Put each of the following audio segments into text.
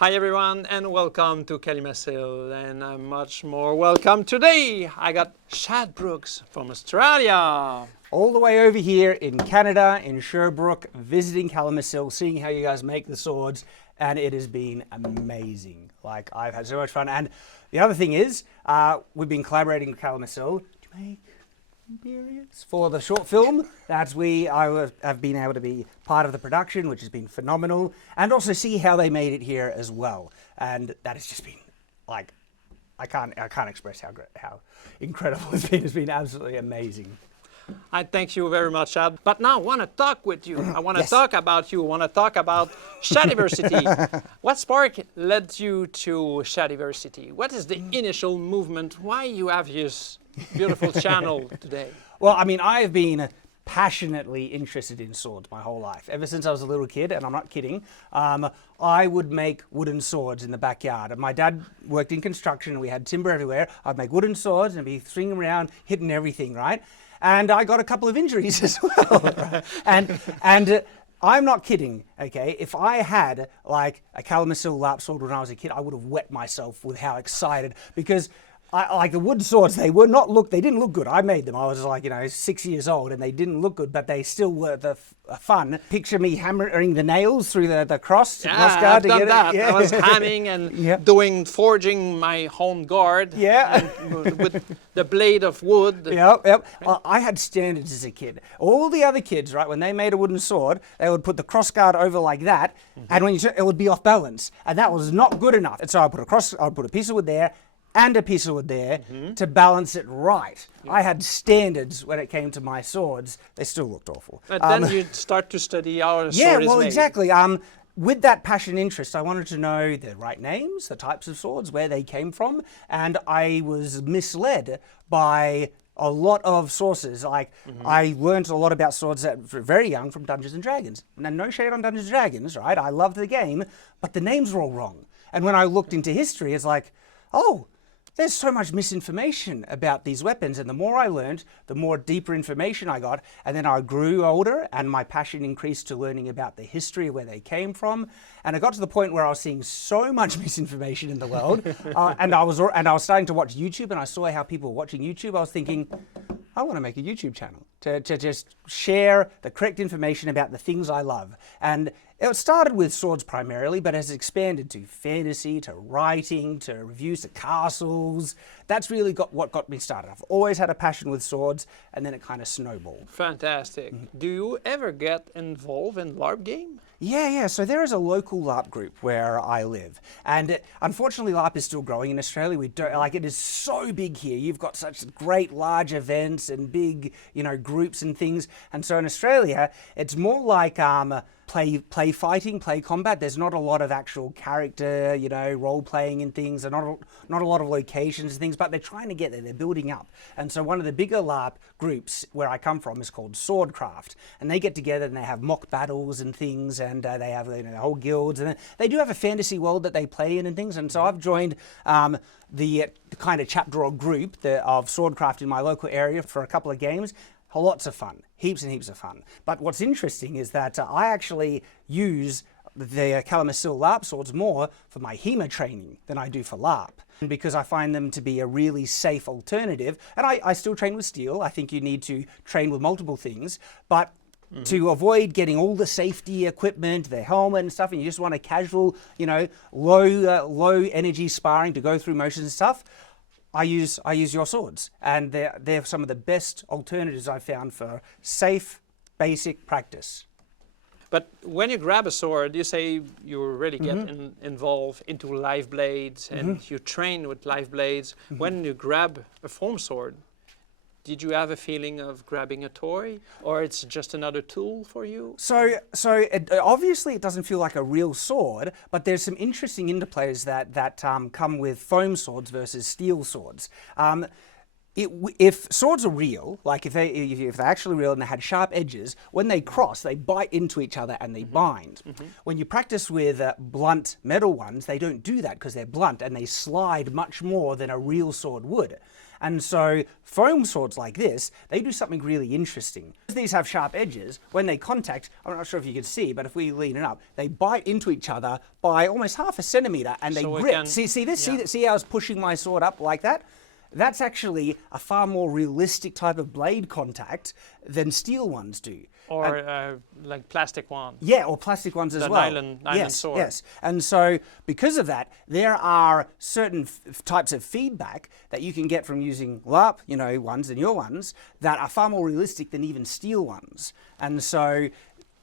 Hi everyone and welcome to Calimacil, and much more welcome today. I got Shad Brooks from Australia. All the way over here in Canada, in Sherbrooke, visiting Calimacil, seeing how you guys make the swords, and it has been amazing. Like, I've had so much fun. And the other thing is, we've been collaborating with Calimacil to make Imperious for the short film that I have been able to be part of the production, which has been phenomenal, and also see how they made it here as well. And that has just been like, I can't express how incredible it's been. It's been absolutely amazing. I thank you very much, Shad. But now I want to talk with you. I want to Yes. talk about you. I want to talk about Shadiversity. What spark led you to Shadiversity? What is the initial movement? Why you have this beautiful channel today? Well, I mean, I've been passionately interested in swords my whole life. Ever since I was a little kid, and I'm not kidding, I would make wooden swords in the backyard. And my dad worked in construction and we had timber everywhere. I'd make wooden swords and be swinging around, hitting everything, right? And I got a couple of injuries as well. Right? And I'm not kidding, okay? If I had like a Calimacil LARP sword when I was a kid, I would have wet myself with how excited, because like the wood swords, they didn't look good. I made them. I was like, 6 years old, and they didn't look good, but they still were fun. Picture me hammering the nails through the cross Yeah, guard I've to done get that. it. Yeah. I was hamming and Yep. forging my home guard. Yeah. and with the blade of wood. Yep. Well, I had standards as a kid. All the other kids, right, when they made a wooden sword, they would put the cross guard over like that, and when it would be off balance, and that was not good enough. And so I put a piece of wood there and a piece of wood there to balance it right. I had standards when it came to my swords. They still looked awful. But then you start to study how a sword is made. Exactly. With that passion interest, I wanted to know the right names, the types of swords, where they came from, and I was misled by a lot of sources. Like, I learned a lot about swords very young from Dungeons and Dragons. Now, no shade on Dungeons and Dragons, right? I loved the game, but the names were all wrong. And when I looked into history, it's like, oh, there's so much misinformation about these weapons, and the more I learned, the more deeper information I got, and then I grew older and my passion increased to learning about the history of where they came from, and it got to the point where I was seeing so much misinformation in the world, and I was starting to watch YouTube, and I saw how people were watching YouTube. I was thinking, I want to make a YouTube channel to just share the correct information about the things I love. And it started with swords primarily, but has expanded to fantasy, to writing, to reviews, to castles. That's really what got me started. I've always had a passion with swords, and then it kind of snowballed. Fantastic. Do you ever get involved in LARP game? Yeah. So there is a local LARP group where I live, and unfortunately, LARP is still growing in Australia. We don't like it is so big here. You've got such great large events and big, groups and things. And so in Australia, it's more like play fighting, play combat. There's not a lot of actual character, role playing and things, and not a lot of locations and things. But they're trying to get there. They're building up. And so one of the bigger LARP groups where I come from is called Swordcraft, and they get together and they have mock battles and things, and they have whole guilds, and they do have a fantasy world that they play in and things. And so I've joined the kind of chapter or group of Swordcraft in my local area for a couple of games. Lots of fun, heaps and heaps of fun. But what's interesting is that I actually use the Calimacil LARP swords more for my HEMA training than I do for LARP, because I find them to be a really safe alternative. And I still train with steel. I think you need to train with multiple things, but to avoid getting all the safety equipment, the helmet and stuff, and you just want a casual, low energy sparring to go through motions and stuff, I use your swords, and they're some of the best alternatives I've found for safe, basic practice. But when you grab a sword, you say you really get involved into live blades, and you train with live blades. When you grab a foam sword, did you have a feeling of grabbing a toy, or it's just another tool for you? So Obviously it doesn't feel like a real sword, but there's some interesting interplays that come with foam swords versus steel swords. If swords are real, like if they're actually real and they had sharp edges, when they cross, they bite into each other and they bind. When you practice with blunt metal ones, they don't do that because they're blunt and they slide much more than a real sword would. And so foam swords like this, they do something really interesting. These have sharp edges. When they contact, I'm not sure if you can see, but if we lean it up, they bite into each other by almost half a centimeter and they grip. See this? Yeah. See how I was pushing my sword up like that? That's actually a far more realistic type of blade contact than steel ones do. Or like plastic ones. Yeah, or plastic ones as well. Nylon yes, sword. yes. And so because of that, there are certain types of feedback that you can get from using LARP, ones and your ones that are far more realistic than even steel ones. And so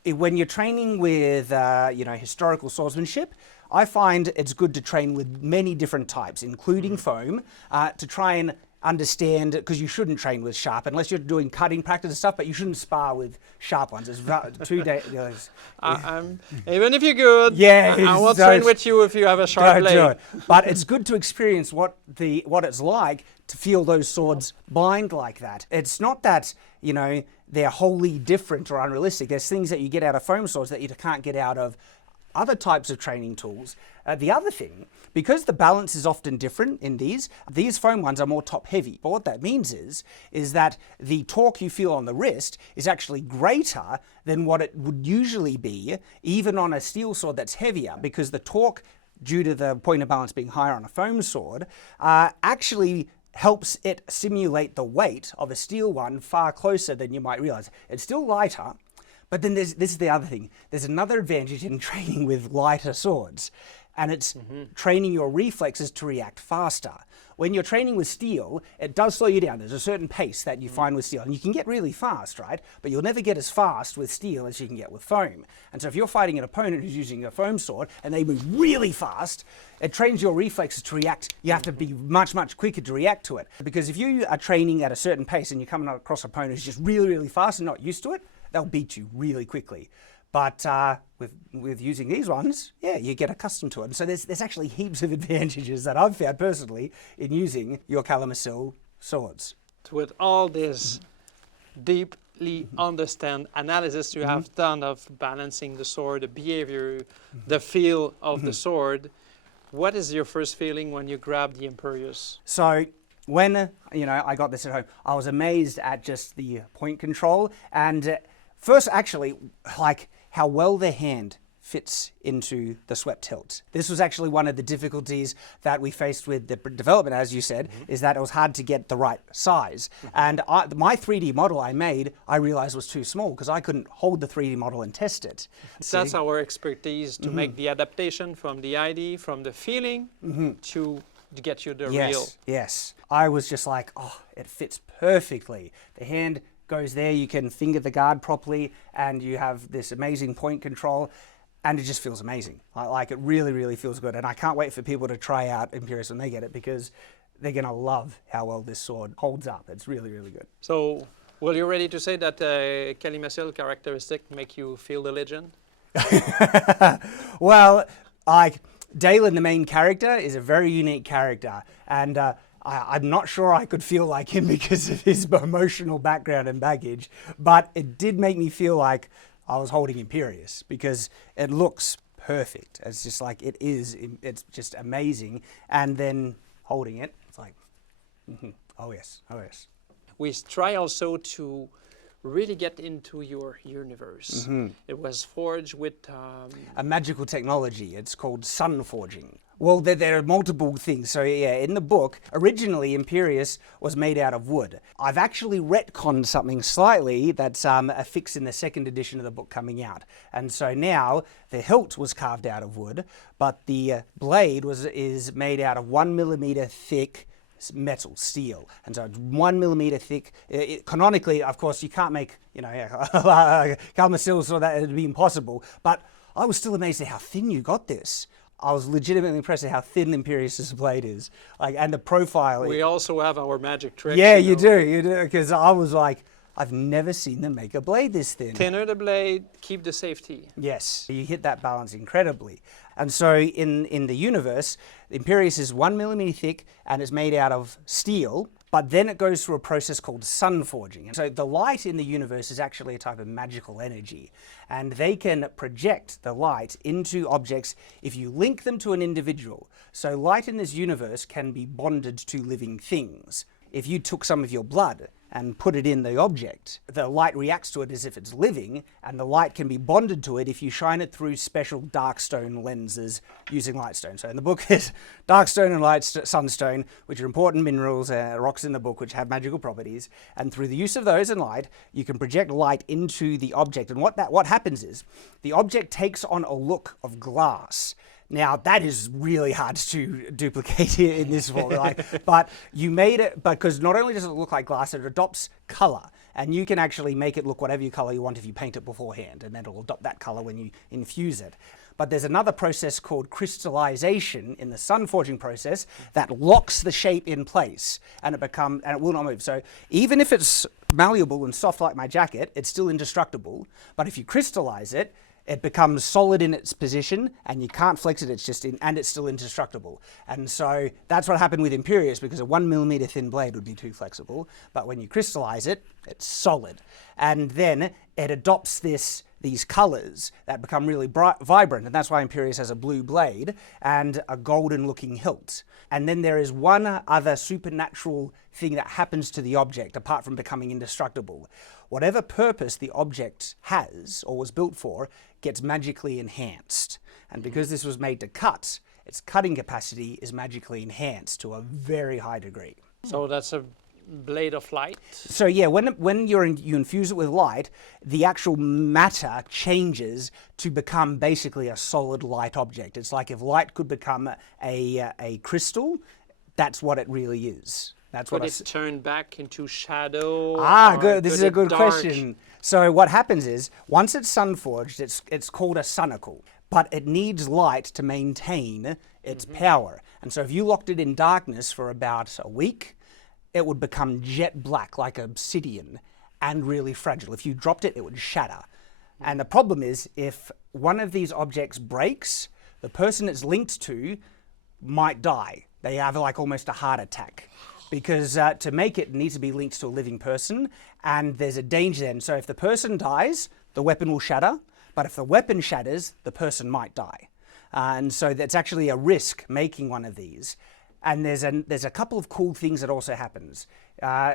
when you're training with, historical swordsmanship, I find it's good to train with many different types, including foam, to try and understand, because you shouldn't train with sharp unless you're doing cutting practice and stuff, but you shouldn't spar with sharp ones. It's too dangerous. Even if you're good, yeah, I won't train with you if you have a sharp blade. Do it. But it's good to experience what it's like to feel those swords bind like that. It's not that, they're wholly different or unrealistic. There's things that you get out of foam swords that you can't get out of other types of training tools. The other thing, because the balance is often different in these foam ones are more top heavy. But what that means is that the torque you feel on the wrist is actually greater than what it would usually be, even on a steel sword that's heavier, because the torque, due to the point of balance being higher on a foam sword, actually helps it simulate the weight of a steel one far closer than you might realize. It's still lighter, but then this is the other thing. There's another advantage in training with lighter swords, and it's training your reflexes to react faster. When you're training with steel, it does slow you down. There's a certain pace that you find with steel, and you can get really fast, right? But you'll never get as fast with steel as you can get with foam. And so if you're fighting an opponent who's using a foam sword and they move really fast, it trains your reflexes to react. You have to be much, much quicker to react to it. Because if you are training at a certain pace and you're coming across an opponent who's just really, really fast and not used to it, they'll beat you really quickly. But with using these ones, yeah, you get accustomed to it. And so there's actually heaps of advantages that I've found personally in using your Calimacil swords. With all this deeply understand analysis you have done of balancing the sword, the behavior, the feel of the sword, what is your first feeling when you grab the Imperious? So when I got this at home, I was amazed at just the point control, and first actually like how well the hand fits into the swept hilt. This was actually one of the difficulties that we faced with the development, as you said, is that it was hard to get the right size. And my 3D model I made, I realized was too small because I couldn't hold the 3D model and test it. That's our expertise, to make the adaptation from the ID, from the feeling, to get you the real. Yes. I was just like, oh, it fits perfectly. The hand goes there, you can finger the guard properly, and you have this amazing point control, and it just feels amazing. Like it really, really feels good, and I can't wait for people to try out Imperious when they get it, because they're gonna love how well this sword holds up. It's really, really good. So, well, you're ready to say that Calimacil characteristic make you feel the legend? Well, Dalen, the main character, is a very unique character, and I'm not sure I could feel like him because of his emotional background and baggage, but it did make me feel like I was holding Imperious because it looks perfect. It's just like it's just amazing. And then holding it, it's like, oh yes, oh yes. We try also to really get into your universe. It was forged with a magical technology. It's called sun forging. Well, there are multiple things. So yeah, in the book, originally Imperious was made out of wood. I've actually retconned something slightly that's affixed in the second edition of the book coming out. And so now the hilt was carved out of wood, but the blade is made out of 1 millimeter thick metal, steel. And so it's 1 millimeter thick. Canonically, of course, you can't make, Calimacil, so that would be impossible. But I was still amazed at how thin you got this. I was legitimately impressed at how thin Imperious's blade is, and the profile. We also have our magic trick. Yeah, you do, because I was like, I've never seen them make a blade this thin. Thinner the blade, keep the safety. Yes, you hit that balance incredibly. And so in the universe, Imperious is 1 millimeter thick and is made out of steel, but then it goes through a process called sun forging. And so the light in the universe is actually a type of magical energy, and they can project the light into objects if you link them to an individual. So light in this universe can be bonded to living things. if you took some of your blood and put it in the object, the light reacts to it as if it's living, and the light can be bonded to it if you shine it through special darkstone lenses using lightstone. So in the book is darkstone and sunstone, which are important minerals, rocks in the book which have magical properties, and through the use of those and light, you can project light into the object. And what happens is, the object takes on a look of glass. Now, that is really hard to duplicate in this form, but you made it, because not only does it look like glass, it adopts color. And you can actually make it look whatever color you want if you paint it beforehand, and then it'll adopt that color when you infuse it. But there's another process called crystallization in the sun forging process that locks the shape in place, and it will not move. So even if it's malleable and soft like my jacket, it's still indestructible. But if you crystallize it, it becomes solid in its position, and you can't flex it. And it's still indestructible. And so that's what happened with Imperious, because a 1 millimeter thin blade would be too flexible. But when you crystallize it, it's solid. And then it adopts these colors that become really bright, vibrant. And that's why Imperious has a blue blade and a golden looking hilt. And then there is one other supernatural thing that happens to the object apart from becoming indestructible. Whatever purpose the object has or was built for gets magically enhanced. And because this was made to cut, its cutting capacity is magically enhanced to a very high degree. So that's a blade of light? So yeah, when you infuse it with light, the actual matter changes to become basically a solid light object. It's like if light could become a crystal, that's what it really is. That's what it turned back into shadow? Good. This is a good question. So what happens is, once it's sun forged, it's called a sunicle, but it needs light to maintain its power. And so if you locked it in darkness for about a week, it would become jet black like obsidian and really fragile. If you dropped it, it would shatter. And the problem is, if one of these objects breaks, the person it's linked to might die. They have like almost a heart attack. Because to make it needs to be linked to a living person, and there's a danger then. So if the person dies, the weapon will shatter, but if the weapon shatters, the person might die. And so that's actually a risk making one of these. And there's a couple of cool things that also happens.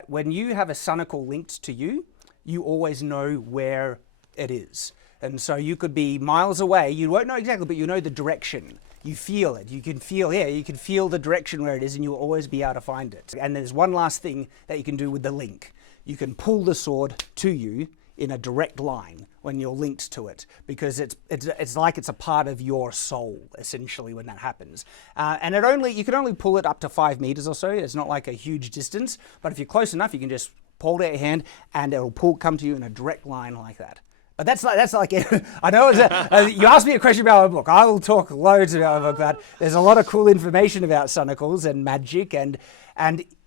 When you have a sunicle linked to you, you always know where it is. And so you could be miles away, you won't know exactly, but you know the direction. You feel it. You can feel the direction where it is, and you'll always be able to find it. And there's one last thing that you can do with the link. You can pull the sword to you in a direct line when you're linked to it, because it's like it's a part of your soul, essentially, when that happens. And you can only pull it up to 5 meters or so. It's not like a huge distance, but if you're close enough, you can just pull it out of your hand, and it'll come to you in a direct line like that. But that's like I know you asked me a question about my book. I will talk loads about my book, but there's a lot of cool information about sunicles and magic, and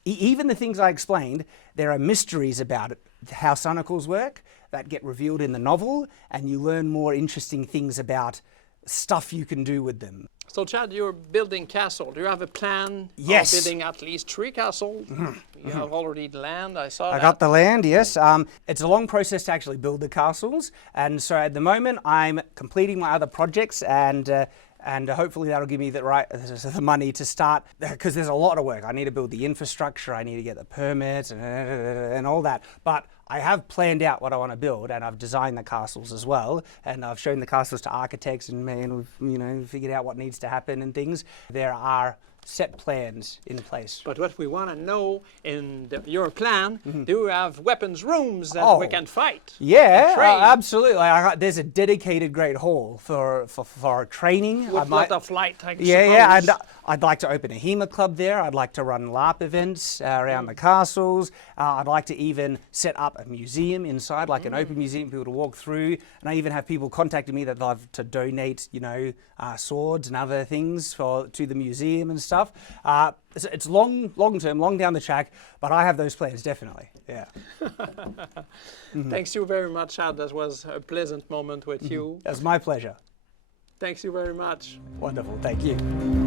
even the things I explained, there are mysteries about it, how sunicles work, that get revealed in the novel, and you learn more interesting things about stuff you can do with them. So Chad, you're building castle. Do you have a plan Yes. of building at least 3 castles? You have already the land, I saw that. I got the land, yes. It's a long process to actually build the castles, and so at the moment I'm completing my other projects, and hopefully that'll give me the money to start, because there's a lot of work. I need to build the infrastructure, I need to get the permits and all that. But I have planned out what I want to build, and I've designed the castles as well, and I've shown the castles to architects, and we've figured out what needs to happen and things. There are set plans in place. But what we want to know in your plan, do you have weapons rooms that we can fight? Yeah, absolutely. There's a dedicated great hall for training. With a lot of light, I suppose. Yeah, and I'd like to open a HEMA club there. I'd like to run LARP events around the castles. I'd like to even set up a museum inside, like an open museum, people to walk through. And I even have people contacting me that love to donate, swords and other things to the museum and stuff. It's long term, long down the track, but I have those plans, definitely. Yeah. Thanks you very much, Shad. That was a pleasant moment with you. That's my pleasure. Thanks you very much. Wonderful. Thank you.